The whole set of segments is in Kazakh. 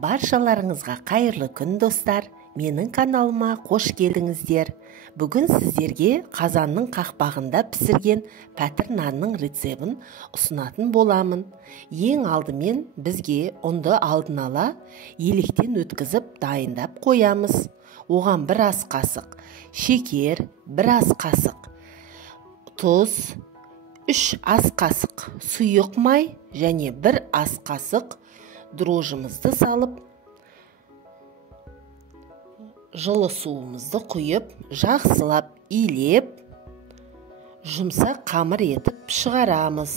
Баршаларыңызға қайырлы күн достар, менің каналыма қош келдіңіздер. Бүгін сіздерге қазанның қақпағында пісірген пәтір нанның рецебін ұсынатын боламын. Ең алдымен бізге ұнды алдын ала електен өткізіп дайындап қоямыз. Оған 1 ас қасық шекер, 1 ас қасық тұз, 3 ас қасық сұйық май және 1 ас қасық дрожжымызды салып, жылы суымызды құйып, жақсылап илеп, жұмсақ қамыр етіп шығарамыз.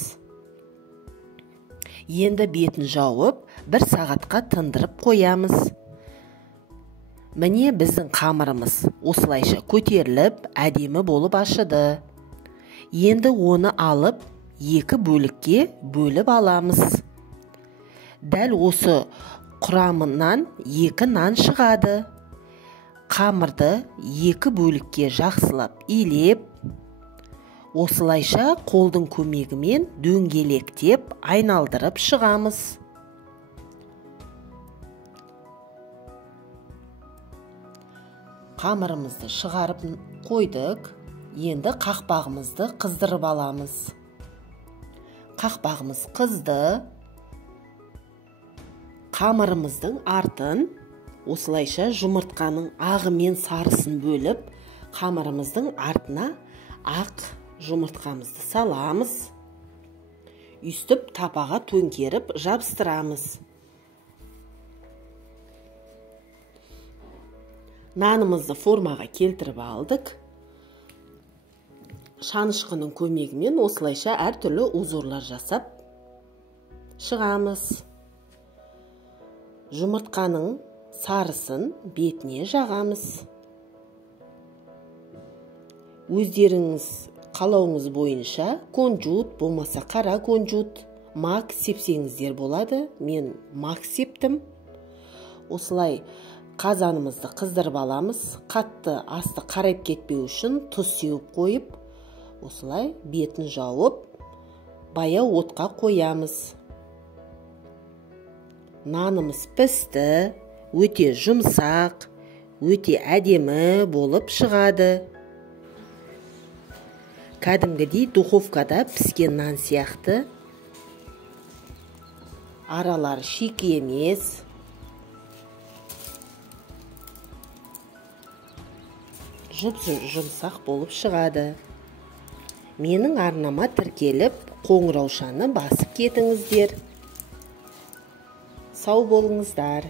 Енді бетін жауып, 1 сағатқа тындырып қоямыз. Міне біздің қамырымыз осылайша көтеріліп, әдемі болып ашыды. Енді оны алып, 2 бөлікке бөліп аламыз. Дәл осы құрамынан 2 нан шығады. Қамырды 2 бөлікке жақсылап илеп, осылайша қолдың көмегімен дөңгелектеп айналдырып шығамыз. Қамырымызды шығарып қойдық. Енді қақпағымызды қыздырып аламыз. Қақпағымыз қызды. Қамырымыздың артын осылайша жұмыртқаның ағы мен сарысын бөліп, қамырымыздың артына ақ жұмыртқамызды саламыз. Үстіп тапаға төңкеріп жабыстырамыз. Нанымызды формаға келтіріп алдық. Шанышқының көмегімен осылайша әртүрлі узорлар жасап шығамыз. Жұмыртқаның сарысын бетіне жағамыз. Өздеріңіз қалауыңыз бойынша кунжут, болмаса қара кунжут, мак сепсеңіздер болады. Мен мак септім. Осылай қазанымызды қыздырып аламыз. Қатты асты қарайып кетпеу үшін тұз сеуіп қойып, осылай бетін жауып, баяу отқа қоямыз. Нанымыз пісті, өте жұмсақ, өте әдемі болып шығады. Кәдімгідей духовкада піскен нан сияқты. Аралары шикі емес. Жұмсақ болып шығады. Менің арнама тіркеліп, қоңыраушаны басып кетіңіздер. Сау болыңыздар.